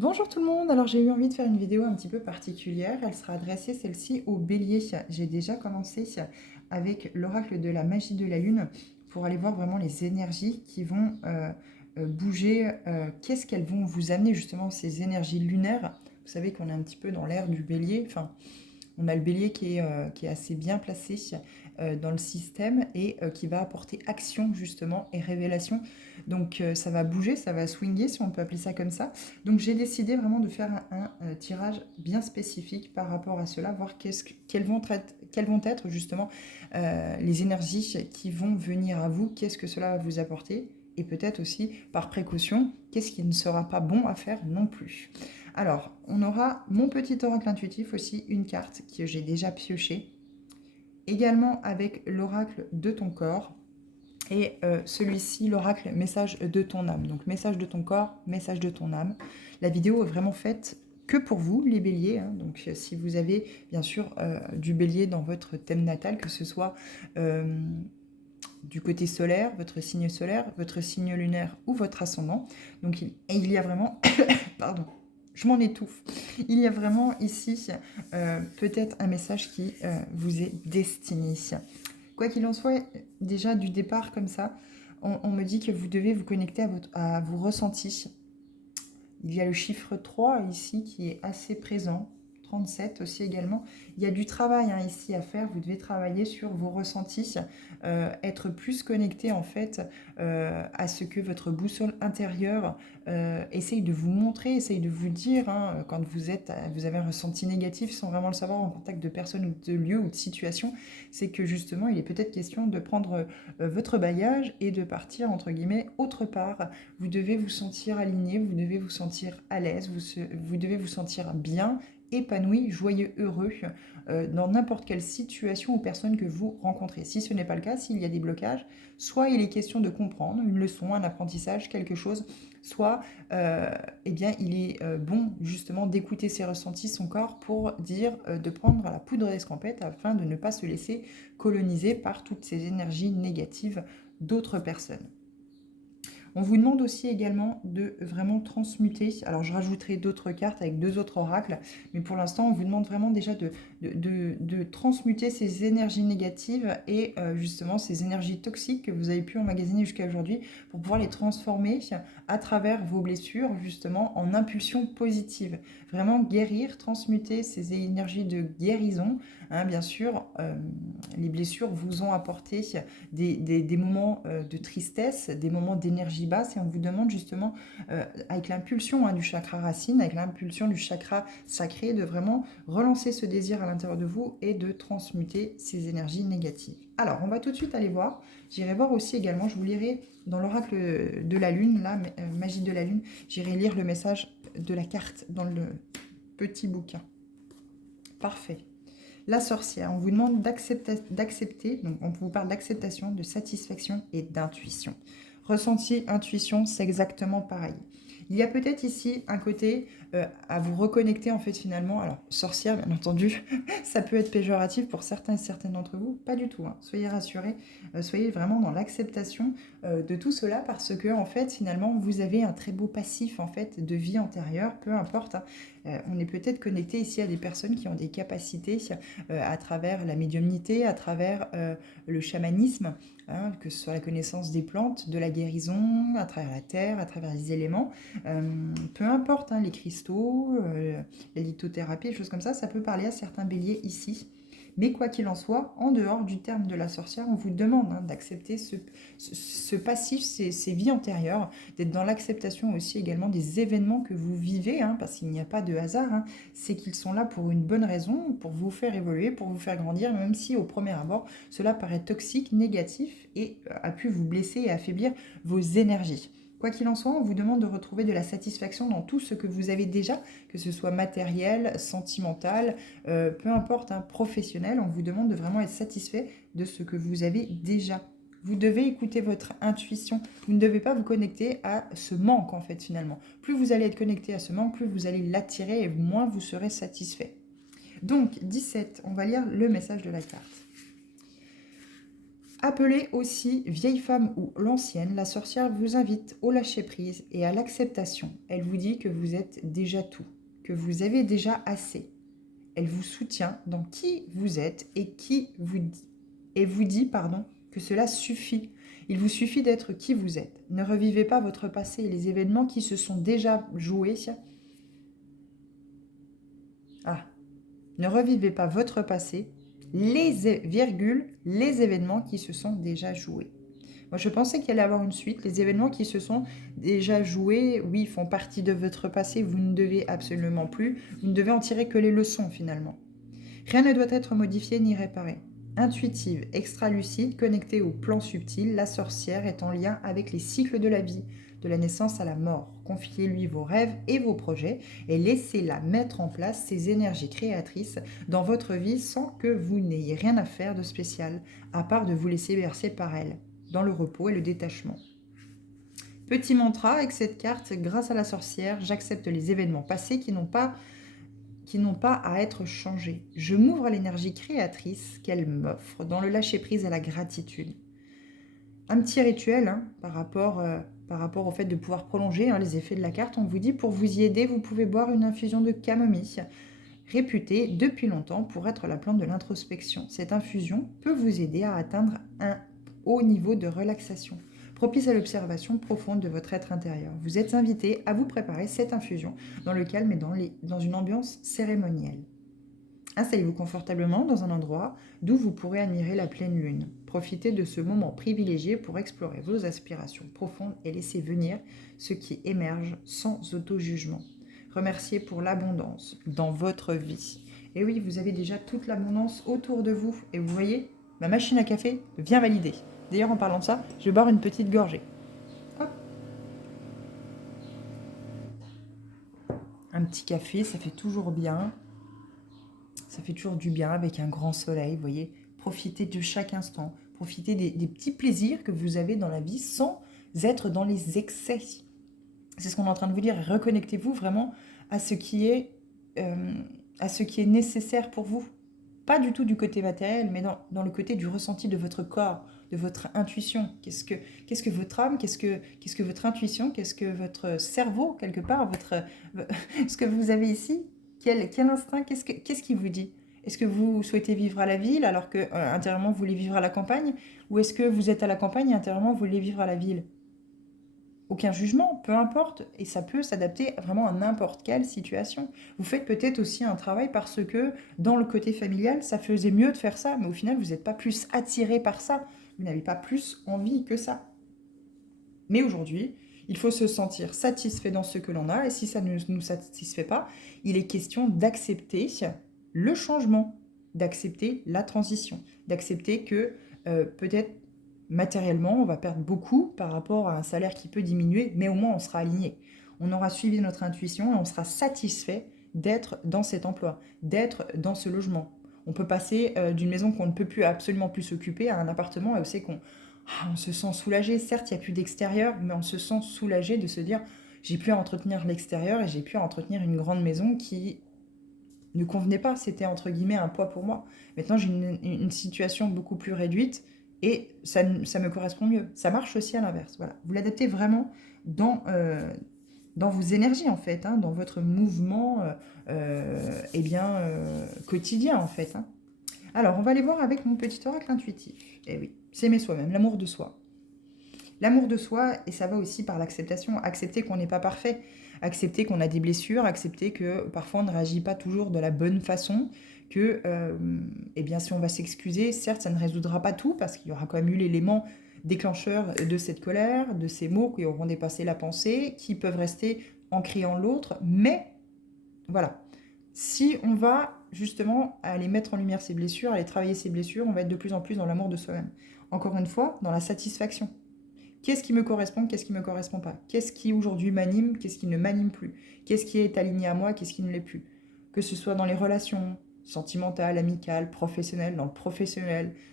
Bonjour tout le monde, alors j'ai eu envie de faire une vidéo un petit peu particulière, elle sera adressée celle-ci au bélier. J'ai déjà commencé avec l'oracle de la magie de la lune pour aller voir vraiment les énergies qui vont bouger, qu'est-ce qu'elles vont vous amener justement ces énergies lunaires. Vous savez qu'on est un petit peu dans l'ère du bélier, enfin on a le bélier qui est assez bien placé dans le système et qui va apporter action justement et révélation. Donc ça va bouger, ça va swinguer si on peut appeler ça comme ça. Donc j'ai décidé vraiment de faire un tirage bien spécifique par rapport à cela, voir quelles vont être justement les énergies qui vont venir à vous, qu'est-ce que cela va vous apporter et peut-être aussi par précaution, qu'est-ce qui ne sera pas bon à faire non plus. Alors, on aura mon petit oracle intuitif aussi, une carte que j'ai déjà piochée, également avec l'oracle de ton corps, et celui-ci, l'oracle message de ton âme. Donc message de ton corps, message de ton âme. La vidéo est vraiment faite que pour vous, les béliers. Hein. Donc si vous avez bien sûr du bélier dans votre thème natal, que ce soit du côté solaire, votre signe lunaire ou votre ascendant. Donc il y a vraiment... Pardon. Je m'en étouffe. Il y a vraiment ici peut-être un message qui vous est destiné. Quoi qu'il en soit, déjà du départ comme ça, on me dit que vous devez vous connecter à vos ressentis. Il y a le chiffre 3 ici qui est assez présent, 37 aussi également. Il y a du travail ici à faire, vous devez travailler sur vos ressentis, être plus connecté en fait à ce que votre boussole intérieure essaye de vous montrer, essaye de vous dire quand vous avez un ressenti négatif sans vraiment le savoir en contact de personnes ou de lieux ou de situations, c'est que justement il est peut-être question de prendre votre bagage et de partir entre guillemets autre part. Vous devez vous sentir aligné, vous devez vous sentir à l'aise, vous devez vous sentir bien, épanoui, joyeux, heureux dans n'importe quelle situation ou personne que vous rencontrez. Si ce n'est pas le cas, s'il y a des blocages, soit il est question de comprendre une leçon, un apprentissage, quelque chose, soit eh bien, il est bon justement d'écouter ses ressentis, son corps, pour dire de prendre la poudre d'escampette afin de ne pas se laisser coloniser par toutes ces énergies négatives d'autres personnes. On vous demande aussi également de vraiment transmuter. Alors, je rajouterai d'autres cartes avec deux autres oracles, mais pour l'instant, on vous demande vraiment déjà de transmuter ces énergies négatives et justement ces énergies toxiques que vous avez pu emmagasiner jusqu'à aujourd'hui pour pouvoir les transformer à travers vos blessures, justement, en impulsions positives. Vraiment guérir, transmuter ces énergies de guérison. Bien sûr, les blessures vous ont apporté des moments de tristesse, des moments d'énergie basse, et on vous demande justement, avec l'impulsion du chakra racine, avec l'impulsion du chakra sacré, de vraiment relancer ce désir à l'intérieur de vous et de transmuter ces énergies négatives. Alors, on va tout de suite aller voir. J'irai voir aussi également, je vous lirai dans l'oracle de la lune, là, magie de la lune, j'irai lire le message de la carte dans le petit bouquin. Parfait. La sorcière, on vous demande d'accepter, donc on vous parle d'acceptation, de satisfaction et d'intuition. Ressenti, intuition, c'est exactement pareil. Il y a peut-être ici un côté à vous reconnecter en fait finalement. Alors sorcière bien entendu, ça peut être péjoratif pour certains et certaines d'entre vous, pas du tout. Soyez rassurés, soyez vraiment dans l'acceptation de tout cela parce que en fait finalement vous avez un très beau passif en fait de vie antérieure, peu importe. On est peut-être connecté ici à des personnes qui ont des capacités à travers la médiumnité, à travers le chamanisme, que ce soit la connaissance des plantes, de la guérison, à travers la terre, à travers les éléments, peu importe, les cristaux, la lithothérapie, des choses comme ça peut parler à certains béliers ici. Mais quoi qu'il en soit, en dehors du terme de la sorcière, on vous demande d'accepter ce passif, ces vies antérieures, d'être dans l'acceptation aussi également des événements que vous vivez, parce qu'il n'y a pas de hasard, c'est qu'ils sont là pour une bonne raison, pour vous faire évoluer, pour vous faire grandir, même si au premier abord, cela paraît toxique, négatif et a pu vous blesser et affaiblir vos énergies. Quoi qu'il en soit, on vous demande de retrouver de la satisfaction dans tout ce que vous avez déjà, que ce soit matériel, sentimental, peu importe, professionnel. On vous demande de vraiment être satisfait de ce que vous avez déjà. Vous devez écouter votre intuition. Vous ne devez pas vous connecter à ce manque, en fait, finalement. Plus vous allez être connecté à ce manque, plus vous allez l'attirer et moins vous serez satisfait. Donc, 17, on va lire le message de la carte. Appelée aussi vieille femme ou l'ancienne, la sorcière vous invite au lâcher-prise et à l'acceptation. Elle vous dit que vous êtes déjà tout, que vous avez déjà assez. Elle vous soutient dans qui vous êtes et vous dit que cela suffit. Il vous suffit d'être qui vous êtes. Ne revivez pas votre passé et les événements qui se sont déjà joués. Ah, ne revivez pas votre passé, les événements qui se sont déjà joués. Moi, je pensais qu'il allait y avoir une suite. Les événements qui se sont déjà joués, oui, font partie de votre passé. Vous ne devez absolument plus. Vous ne devez en tirer que les leçons, finalement. Rien ne doit être modifié ni réparé. Intuitive, extra-lucide, connectée au plan subtil, la sorcière est en lien avec les cycles de la vie, de la naissance à la mort. Confiez-lui vos rêves et vos projets et laissez-la mettre en place ses énergies créatrices dans votre vie sans que vous n'ayez rien à faire de spécial, à part de vous laisser bercer par elle, dans le repos et le détachement. Petit mantra avec cette carte, grâce à la sorcière, j'accepte les événements passés qui n'ont pas à être changés. Je m'ouvre à l'énergie créatrice qu'elle m'offre, dans le lâcher-prise et la gratitude. Un petit rituel par rapport au fait de pouvoir prolonger les effets de la carte. On vous dit, pour vous y aider, vous pouvez boire une infusion de camomille, réputée depuis longtemps pour être la plante de l'introspection. Cette infusion peut vous aider à atteindre un haut niveau de relaxation, propice à l'observation profonde de votre être intérieur. Vous êtes invité à vous préparer cette infusion dans le calme et dans une ambiance cérémonielle. Installez-vous confortablement dans un endroit d'où vous pourrez admirer la pleine lune. Profitez de ce moment privilégié pour explorer vos aspirations profondes et laisser venir ce qui émerge sans auto-jugement. Remerciez pour l'abondance dans votre vie. Et oui, vous avez déjà toute l'abondance autour de vous. Et vous voyez, ma machine à café vient valider. D'ailleurs, en parlant de ça, je vais boire une petite gorgée. Hop. Un petit café, ça fait toujours bien. Ça fait toujours du bien avec un grand soleil, vous voyez. Profitez de chaque instant. Profitez des petits plaisirs que vous avez dans la vie sans être dans les excès. C'est ce qu'on est en train de vous dire. Reconnectez-vous vraiment à ce qui est nécessaire pour vous. Pas du tout du côté matériel, mais dans le côté du ressenti de votre corps, de votre intuition. Qu'est-ce que votre âme, qu'est-ce que votre intuition, qu'est-ce que votre cerveau, quelque part, ce que vous avez ici, quel instinct, qu'est-ce qui vous dit? Est-ce que vous souhaitez vivre à la ville alors que intérieurement vous voulez vivre à la campagne? Ou est-ce que vous êtes à la campagne et intérieurement vous voulez vivre à la ville? Aucun jugement, peu importe, et ça peut s'adapter vraiment à n'importe quelle situation. Vous faites peut-être aussi un travail parce que dans le côté familial, ça faisait mieux de faire ça, mais au final, vous n'êtes pas plus attiré par ça, vous n'avez pas plus envie que ça. Mais aujourd'hui, il faut se sentir satisfait dans ce que l'on a, et si ça ne nous satisfait pas, il est question d'accepter le changement, d'accepter la transition, d'accepter que peut-être matériellement, on va perdre beaucoup par rapport à un salaire qui peut diminuer, mais au moins on sera aligné. On aura suivi notre intuition et on sera satisfait d'être dans cet emploi, d'être dans ce logement. On peut passer d'une maison qu'on ne peut plus absolument plus s'occuper à un appartement et aussi on se sent soulagé. Certes, il n'y a plus d'extérieur, mais on se sent soulagé de se dire j'ai plus à entretenir l'extérieur et j'ai plus à entretenir une grande maison qui ne convenait pas. C'était entre guillemets un poids pour moi. Maintenant, j'ai une situation beaucoup plus réduite et ça me correspond mieux. Ça marche aussi à l'inverse. Voilà. Vous l'adaptez vraiment dans vos énergies, en fait, dans votre mouvement quotidien, en fait. Alors, on va aller voir avec mon petit oracle intuitif. Eh oui, s'aimer soi-même, l'amour de soi. L'amour de soi, et ça va aussi par l'acceptation. Accepter qu'on n'est pas parfait, accepter qu'on a des blessures, accepter que parfois on ne réagit pas toujours de la bonne façon, que si on va s'excuser, certes ça ne résoudra pas tout, parce qu'il y aura quand même eu l'élément déclencheur de cette colère, de ces mots qui auront dépassé la pensée, qui peuvent rester ancrés en l'autre, mais voilà. Si on va justement aller mettre en lumière ces blessures, aller travailler ces blessures, on va être de plus en plus dans l'amour de soi-même. Encore une fois, dans la satisfaction. Qu'est-ce qui me correspond, qu'est-ce qui ne me correspond pas? Qu'est-ce qui aujourd'hui m'anime, qu'est-ce qui ne m'anime plus? Qu'est-ce qui est aligné à moi, qu'est-ce qui ne l'est plus? Que ce soit dans les relations sentimentales, amicales, professionnelles,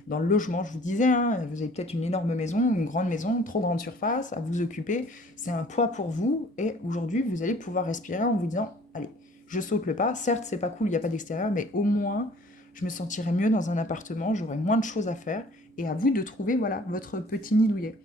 dans le logement, je vous disais, vous avez peut-être une énorme maison, une grande maison, trop grande surface à vous occuper, c'est un poids pour vous, et aujourd'hui, vous allez pouvoir respirer en vous disant, allez, je saute le pas, certes, c'est pas cool, il n'y a pas d'extérieur, mais au moins, je me sentirai mieux dans un appartement, j'aurai moins de choses à faire, et à vous de trouver, voilà, votre petit nid douillet.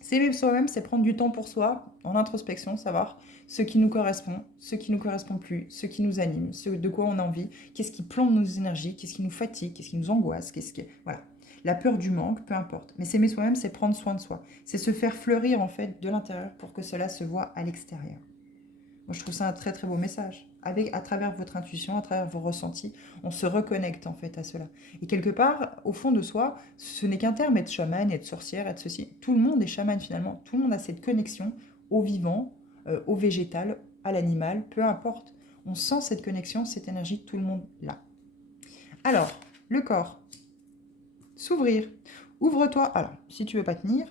S'aimer soi-même, c'est prendre du temps pour soi, en introspection, savoir ce qui nous correspond, ce qui nous correspond plus, ce qui nous anime, ce de quoi on a envie, qu'est-ce qui plombe nos énergies, qu'est-ce qui nous fatigue, qu'est-ce qui nous angoisse, qu'est-ce qui... Voilà. La peur du manque, peu importe. Mais s'aimer soi-même, c'est prendre soin de soi. C'est se faire fleurir, en fait, de l'intérieur pour que cela se voit à l'extérieur. Moi, je trouve ça un très, très beau message. À travers votre intuition, à travers vos ressentis, on se reconnecte, en fait, à cela. Et quelque part, au fond de soi, ce n'est qu'un terme, être chaman, être sorcière, être ceci. Tout le monde est chaman, finalement. Tout le monde a cette connexion au vivant, au végétal, à l'animal, peu importe. On sent cette connexion, cette énergie, tout le monde là. Alors, le corps. S'ouvrir. Ouvre-toi. Alors, si tu veux pas tenir,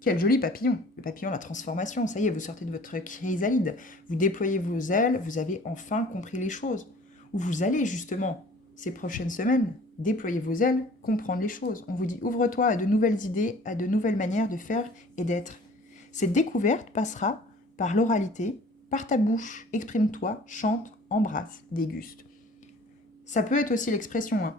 quel joli papillon. Le papillon, la transformation. Ça y est, vous sortez de votre chrysalide. Vous déployez vos ailes. Vous avez enfin compris les choses. Où vous allez justement, ces prochaines semaines, déployer vos ailes, comprendre les choses. On vous dit, ouvre-toi à de nouvelles idées, à de nouvelles manières de faire et d'être. Cette découverte passera par l'oralité, par ta bouche. Exprime-toi, chante, embrasse, déguste. Ça peut être aussi l'expression, hein.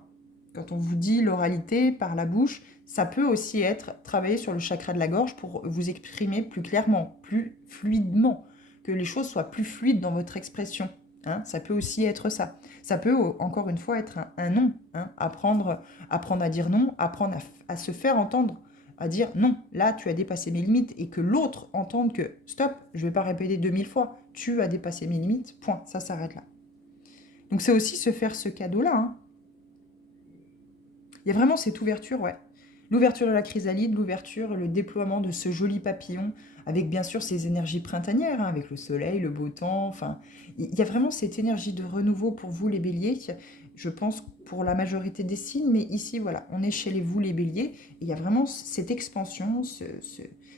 Quand on vous dit l'oralité par la bouche, ça peut aussi être travailler sur le chakra de la gorge pour vous exprimer plus clairement, plus fluidement, que les choses soient plus fluides dans votre expression. Hein, ça peut aussi être ça. Ça peut, encore une fois, être un non. Hein, apprendre à dire non, apprendre à se faire entendre, à dire non, là, tu as dépassé mes limites, et que l'autre entende que, stop, je ne vais pas répéter 2000 fois, tu as dépassé mes limites, point, ça s'arrête là. Donc c'est aussi se faire ce cadeau-là, hein. Il y a vraiment cette ouverture, ouais. L'ouverture de la chrysalide, l'ouverture, le déploiement de ce joli papillon, avec bien sûr ces énergies printanières, hein, avec le soleil, le beau temps, enfin, il y a vraiment cette énergie de renouveau pour vous les béliers, je pense pour la majorité des signes, mais ici, voilà, on est chez vous les béliers, et il y a vraiment cette expansion,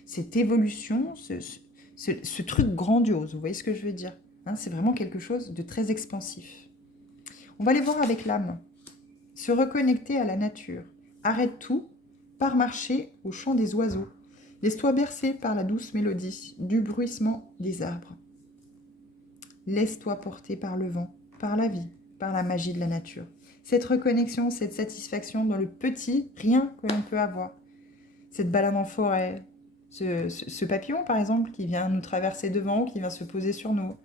cette évolution, ce truc grandiose, vous voyez ce que je veux dire, hein, c'est vraiment quelque chose de très expansif. On va aller voir avec l'âme. Se reconnecter à la nature. Arrête tout, pars marcher au chant des oiseaux. Laisse-toi bercer par la douce mélodie du bruissement des arbres. Laisse-toi porter par le vent, par la vie, par la magie de la nature. Cette reconnexion, cette satisfaction dans le petit rien que l'on peut avoir. Cette balade en forêt, ce papillon par exemple qui vient nous traverser devant, qui vient se poser sur nous.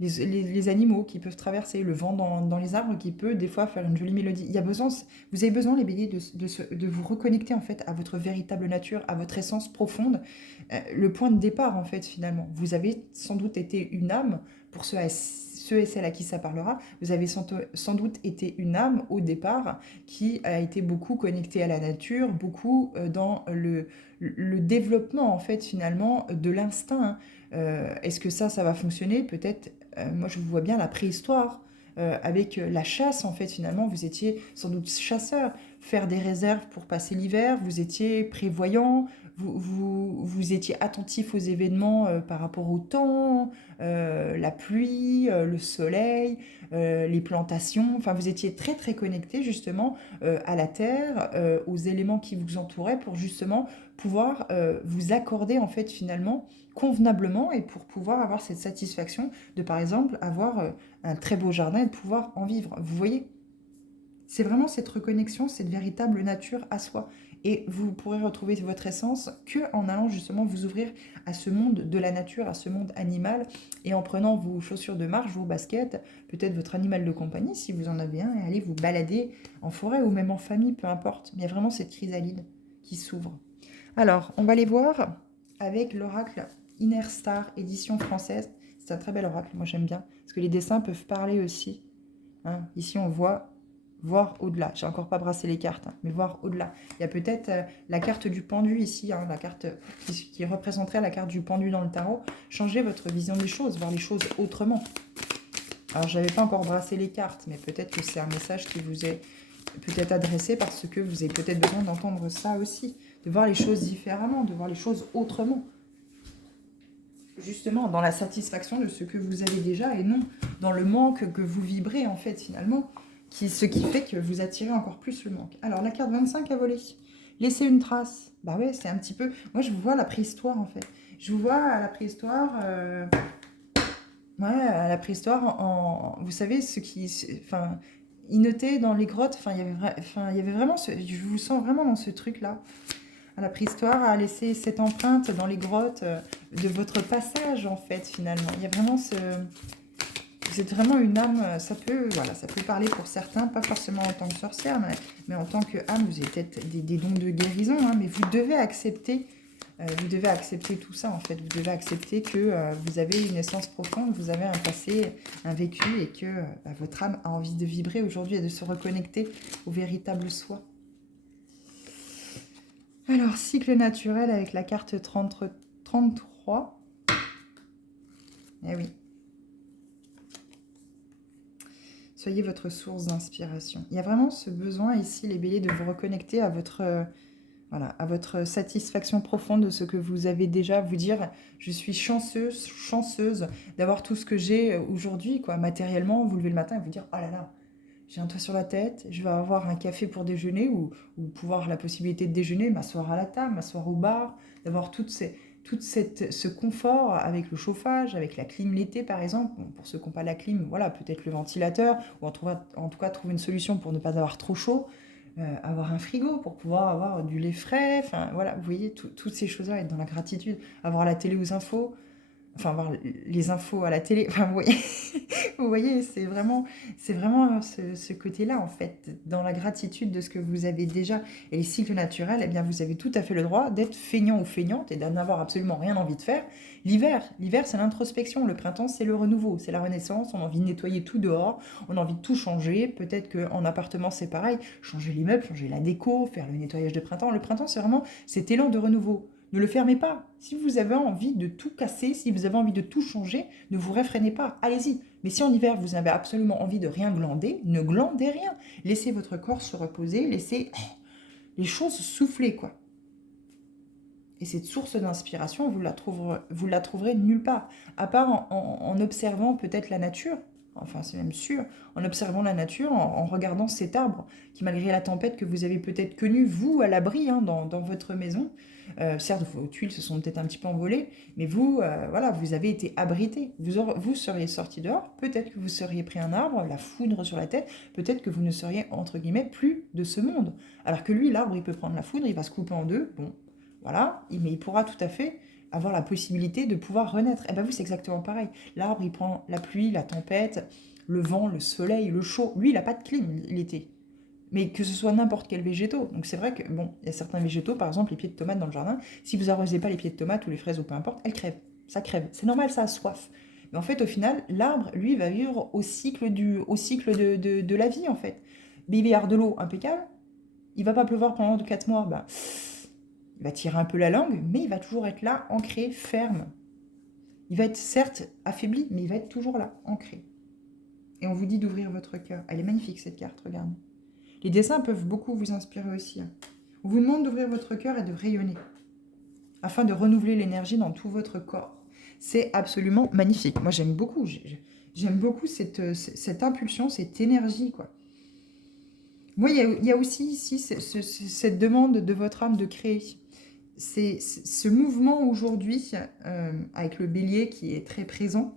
Les animaux qui peuvent traverser, le vent dans les arbres qui peut des fois faire une jolie mélodie. Vous avez besoin, les béliers, de vous reconnecter en fait à votre véritable nature, à votre essence profonde, le point de départ en fait finalement. Vous avez sans doute été une âme, pour ceux et celles à qui ça parlera, vous avez sans doute été une âme au départ qui a été beaucoup connectée à la nature, beaucoup dans le développement en fait finalement de l'instinct, hein. Est-ce que ça va fonctionner? Peut-être, moi je vous vois bien la préhistoire, avec la chasse en fait finalement, vous étiez sans doute chasseur, faire des réserves pour passer l'hiver, vous étiez prévoyant, vous étiez attentif aux événements par rapport au temps, la pluie, le soleil, les plantations, enfin vous étiez très très connecté justement à la terre, aux éléments qui vous entouraient pour justement pouvoir vous accorder en fait finalement convenablement et pour pouvoir avoir cette satisfaction de par exemple avoir un très beau jardin et de pouvoir en vivre. Vous voyez, c'est vraiment cette reconnexion, cette véritable nature à soi. Et vous pourrez retrouver votre essence que en allant justement vous ouvrir à ce monde de la nature, à ce monde animal, et en prenant vos chaussures de marche, vos baskets, peut-être votre animal de compagnie si vous en avez un, et aller vous balader en forêt ou même en famille, peu importe. Mais il y a vraiment cette chrysalide qui s'ouvre. Alors, on va les voir avec l'oracle Inner Star, édition française. C'est un très bel oracle, moi j'aime bien, parce que les dessins peuvent parler aussi. Hein, ici, on voit voir au-delà. J'ai encore pas brassé les cartes, hein, mais voir au-delà. Il y a peut-être la carte du pendu ici, hein, la carte qui représenterait la carte du pendu dans le tarot. Changez votre vision des choses, voir les choses autrement. Alors, je n'avais pas encore brassé les cartes, mais peut-être que c'est un message qui vous est peut-être adressé parce que vous avez peut-être besoin d'entendre ça aussi, de voir les choses différemment, de voir les choses autrement. Justement, dans la satisfaction de ce que vous avez déjà et non dans le manque que vous vibrez, en fait, finalement, ce qui fait que vous attirez encore plus le manque. Alors, la carte 25 a volé. Laisser une trace. Bah ouais, c'est un petit peu... Moi, je vous vois à la préhistoire, en fait. Je vous vois à la préhistoire... Ouais, à la préhistoire, vous savez, ce qui... Enfin, il notait dans les grottes, il y avait vraiment, je vous sens vraiment dans ce truc-là, à la préhistoire, à laisser cette empreinte dans les grottes de votre passage, en fait, finalement. Il y a vraiment ce... Vous êtes vraiment une âme, voilà, ça peut parler pour certains, pas forcément en tant que sorcière, mais en tant qu'âme, vous avez peut-être des dons de guérison, hein, mais vous devez accepter tout ça, en fait. Vous devez accepter que vous avez une essence profonde, vous avez un passé, un vécu, et que votre âme a envie de vibrer aujourd'hui et de se reconnecter au véritable soi. Alors, cycle naturel avec la carte 33. Eh oui. Soyez votre source d'inspiration. Il y a vraiment ce besoin ici, les béliers, de vous reconnecter à votre... voilà, à votre satisfaction profonde de ce que vous avez déjà, vous dire je suis chanceuse d'avoir tout ce que j'ai aujourd'hui, quoi. Matériellement, vous levez le matin et vous dire oh là là, j'ai un toit sur la tête, je vais avoir un café pour déjeuner ou pouvoir la possibilité de déjeuner, m'asseoir à la table, m'asseoir au bar, d'avoir ce confort avec le chauffage, avec la clim l'été par exemple. Bon, pour ceux qui n'ont pas la clim, voilà, peut-être le ventilateur, ou en tout cas trouver une solution pour ne pas avoir trop chaud. Avoir un frigo pour pouvoir avoir du lait frais, enfin voilà, vous voyez, toutes ces choses-là, être dans la gratitude, avoir la télé aux infos, enfin voir les infos à la télé, enfin vous voyez, vous voyez, c'est vraiment ce côté-là en fait, dans la gratitude de ce que vous avez déjà. Et les cycles naturels, eh bien vous avez tout à fait le droit d'être feignant ou feignante et d'en avoir absolument rien envie de faire. L'hiver, c'est l'introspection, le printemps c'est le renouveau, c'est la renaissance, on a envie de nettoyer tout dehors, on a envie de tout changer, peut-être qu'en appartement c'est pareil, changer les meubles, changer la déco, faire le nettoyage de printemps. Le printemps c'est vraiment cet élan de renouveau. Ne le fermez pas. Si vous avez envie de tout casser, si vous avez envie de tout changer, ne vous réfrénez pas. Allez-y. Mais si en hiver, vous avez absolument envie de rien glander, ne glandez rien. Laissez votre corps se reposer, laissez les choses souffler, quoi. Et cette source d'inspiration, vous la trouverez nulle part. À part en observant peut-être la nature, enfin c'est même sûr, en observant la nature, en regardant cet arbre qui, malgré la tempête que vous avez peut-être connu, vous, à l'abri, hein, dans votre maison, certes, vos tuiles se sont peut-être un petit peu envolées, mais vous, voilà, vous avez été abrité. Vous seriez sorti dehors, peut-être que vous seriez pris un arbre, la foudre sur la tête, peut-être que vous ne seriez, entre guillemets, plus de ce monde. Alors que lui, l'arbre, il peut prendre la foudre, il va se couper en deux, bon, voilà, mais il pourra tout à fait avoir la possibilité de pouvoir renaître. Et bien vous, c'est exactement pareil. L'arbre, il prend la pluie, la tempête, le vent, le soleil, le chaud. Lui, il n'a pas de clim l'été. Mais que ce soit n'importe quel végétaux. Donc c'est vrai que, bon, il y a certains végétaux, par exemple les pieds de tomates dans le jardin, si vous arrosez pas les pieds de tomates ou les fraises ou peu importe, elles crèvent. Ça crève. C'est normal, ça a soif. Mais en fait, au final, l'arbre, lui, va vivre au cycle de la vie, en fait. Mais il va y avoir de l'eau impeccable. Il va pas pleuvoir pendant 4 mois. Ben, il va tirer un peu la langue, mais il va toujours être là, ancré, ferme. Il va être certes affaibli, mais il va être toujours là, ancré. Et on vous dit d'ouvrir votre cœur. Elle est magnifique, cette carte, regardez. Les dessins peuvent beaucoup vous inspirer aussi. On vous demande d'ouvrir votre cœur et de rayonner, afin de renouveler l'énergie dans tout votre corps. C'est absolument magnifique. Moi, j'aime beaucoup. J'aime beaucoup cette impulsion, cette énergie, quoi. Moi, il y a aussi ici cette demande de votre âme de créer. C'est ce mouvement aujourd'hui, avec le bélier qui est très présent,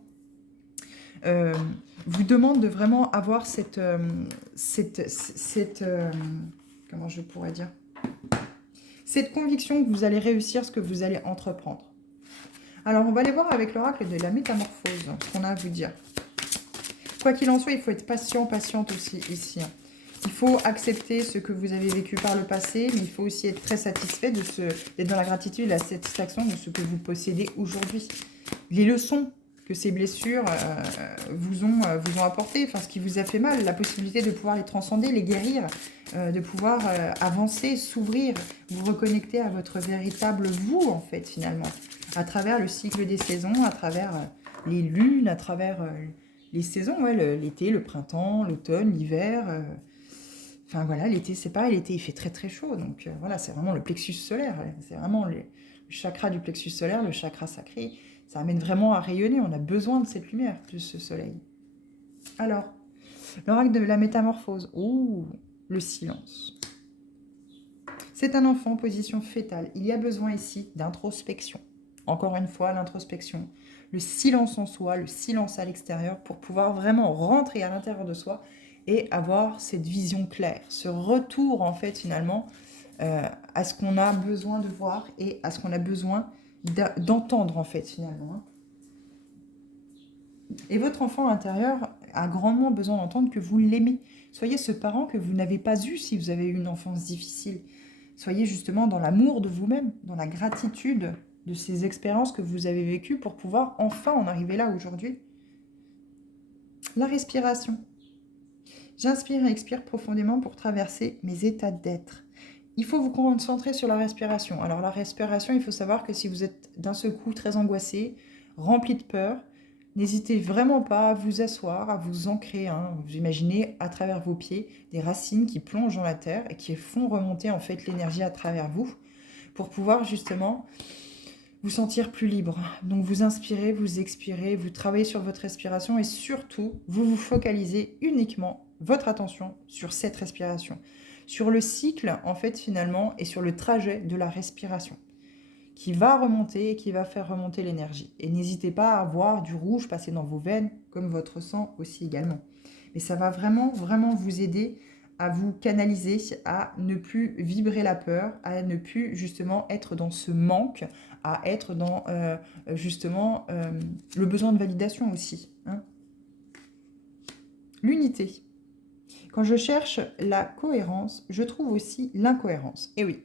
vous demande de vraiment avoir comment je pourrais dire, cette conviction que vous allez réussir ce que vous allez entreprendre. Alors, on va aller voir avec l'oracle de la métamorphose, ce qu'on a à vous dire. Quoi qu'il en soit, il faut être patient, patiente aussi ici. Il faut accepter ce que vous avez vécu par le passé, mais il faut aussi être très satisfait d'être dans la gratitude et la satisfaction de ce que vous possédez aujourd'hui. Les leçons que ces blessures vous ont apporté, enfin ce qui vous a fait mal, la possibilité de pouvoir les transcender, les guérir, de pouvoir avancer, s'ouvrir, vous reconnecter à votre véritable vous, en fait, finalement, à travers le cycle des saisons, à travers les lunes, à travers les saisons, ouais, l'été, le printemps, l'automne, l'hiver. Enfin voilà, l'été c'est pareil, l'été il fait très très chaud, donc voilà, c'est vraiment le plexus solaire, c'est vraiment le chakra du plexus solaire, le chakra sacré, ça amène vraiment à rayonner, on a besoin de cette lumière, de ce soleil. Alors, l'oracle de la métamorphose, ouh, le silence. C'est un enfant en position fétale, il y a besoin ici d'introspection. Encore une fois, l'introspection, le silence en soi, le silence à l'extérieur, pour pouvoir vraiment rentrer à l'intérieur de soi et avoir cette vision claire, ce retour en fait finalement à ce qu'on a besoin de voir et à ce qu'on a besoin d'entendre en fait finalement. Hein. Et votre enfant intérieur a grandement besoin d'entendre que vous l'aimez. Soyez ce parent que vous n'avez pas eu si vous avez eu une enfance difficile. Soyez justement dans l'amour de vous-même, dans la gratitude de ces expériences que vous avez vécues pour pouvoir enfin en arriver là aujourd'hui. La respiration. J'inspire et expire profondément pour traverser mes états d'être. Il faut vous concentrer sur la respiration. Alors la respiration, il faut savoir que si vous êtes d'un seul coup très angoissé, rempli de peur, n'hésitez vraiment pas à vous asseoir, à vous ancrer. Hein. Vous imaginez à travers vos pieds des racines qui plongent dans la terre et qui font remonter en fait l'énergie à travers vous pour pouvoir justement vous sentir plus libre. Donc vous inspirez, vous expirez, vous travaillez sur votre respiration et surtout, vous vous focalisez uniquement votre attention sur cette respiration, sur le cycle en fait finalement et sur le trajet de la respiration qui va remonter et qui va faire remonter l'énergie. Et n'hésitez pas à voir du rouge passer dans vos veines, comme votre sang aussi également. Mais ça va vraiment, vraiment vous aider à vous canaliser, à ne plus vibrer la peur, à ne plus justement être dans ce manque, à être dans justement le besoin de validation aussi. Hein. L'unité. Quand je cherche la cohérence, je trouve aussi l'incohérence. Et oui,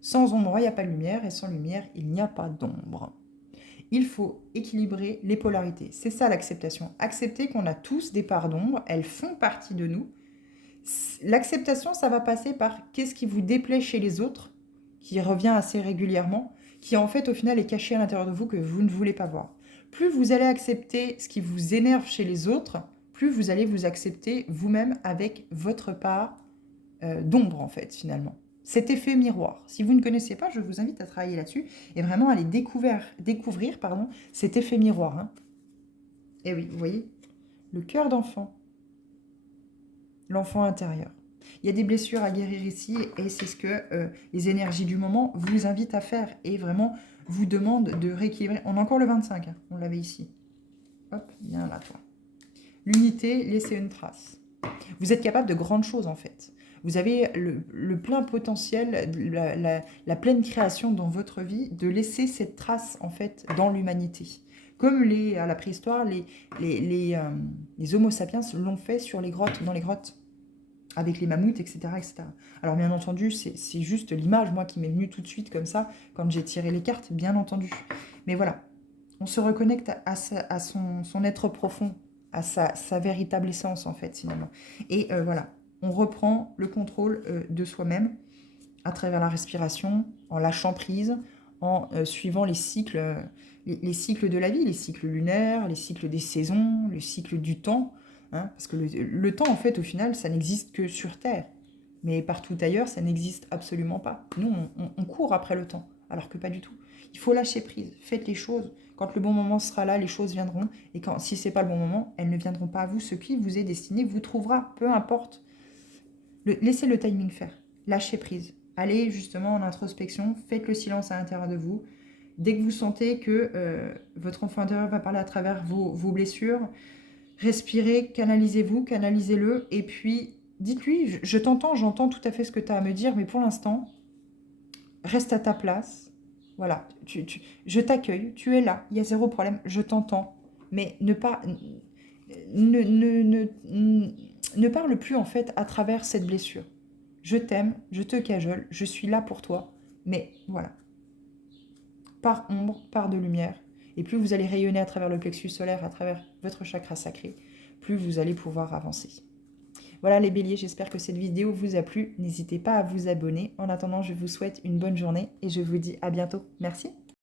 sans ombre, il n'y a pas de lumière, et sans lumière, il n'y a pas d'ombre. Il faut équilibrer les polarités. C'est ça l'acceptation. Accepter qu'on a tous des parts d'ombre, elles font partie de nous. L'acceptation, ça va passer par qu'est-ce qui vous déplaît chez les autres, qui revient assez régulièrement, qui en fait au final est caché à l'intérieur de vous que vous ne voulez pas voir. Plus vous allez accepter ce qui vous énerve chez les autres, plus vous allez vous accepter vous-même avec votre part d'ombre en fait finalement. Cet effet miroir. Si vous ne connaissez pas, je vous invite à travailler là-dessus et vraiment à aller découvrir cet effet miroir. Hein. Et oui, vous voyez, le cœur d'enfant, l'enfant intérieur. Il y a des blessures à guérir ici et c'est ce que les énergies du moment vous invitent à faire et vraiment vous demandent de rééquilibrer. On a encore le 25, hein, on l'avait ici. Hop, bien là, toi. L'unité, laissez une trace. Vous êtes capable de grandes choses en fait. Vous avez le plein potentiel, la pleine création dans votre vie de laisser cette trace en fait dans l'humanité. Comme à la préhistoire, les Homo sapiens l'ont fait dans les grottes, avec les mammouths, etc. etc. Alors bien entendu, c'est juste l'image, moi, qui m'est venue tout de suite comme ça, quand j'ai tiré les cartes, bien entendu. Mais voilà, on se reconnecte à son être profond, à sa véritable essence, en fait, finalement. Et voilà, on reprend le contrôle de soi-même à travers la respiration, en lâchant prise, en suivant les cycles de la vie, les cycles lunaires, les cycles des saisons, le cycle du temps. Hein, parce que le temps, en fait, au final, ça n'existe que sur Terre. Mais partout ailleurs, ça n'existe absolument pas. Nous, on court après le temps, alors que pas du tout. Il faut lâcher prise, faites les choses. Quand le bon moment sera là, les choses viendront. Et si ce n'est pas le bon moment, elles ne viendront pas à vous. Ce qui vous est destiné vous trouvera, peu importe. Laissez le timing faire. Lâchez prise. Allez justement en introspection, faites le silence à l'intérieur de vous. Dès que vous sentez que votre enfant intérieur va parler à travers vos blessures, respirez, canalisez-vous, canalisez-le. Et puis, dites-lui, je t'entends, j'entends tout à fait ce que tu as à me dire, mais pour l'instant, reste à ta place. Voilà, je t'accueille, tu es là, il y a zéro problème, je t'entends. Mais ne parle plus en fait à travers cette blessure. Je t'aime, je te cajole, je suis là pour toi. Mais voilà, par ombre, par de lumière. Et plus vous allez rayonner à travers le plexus solaire, à travers votre chakra sacré, plus vous allez pouvoir avancer. Voilà les béliers, j'espère que cette vidéo vous a plu. N'hésitez pas à vous abonner. En attendant, je vous souhaite une bonne journée et je vous dis à bientôt. Merci.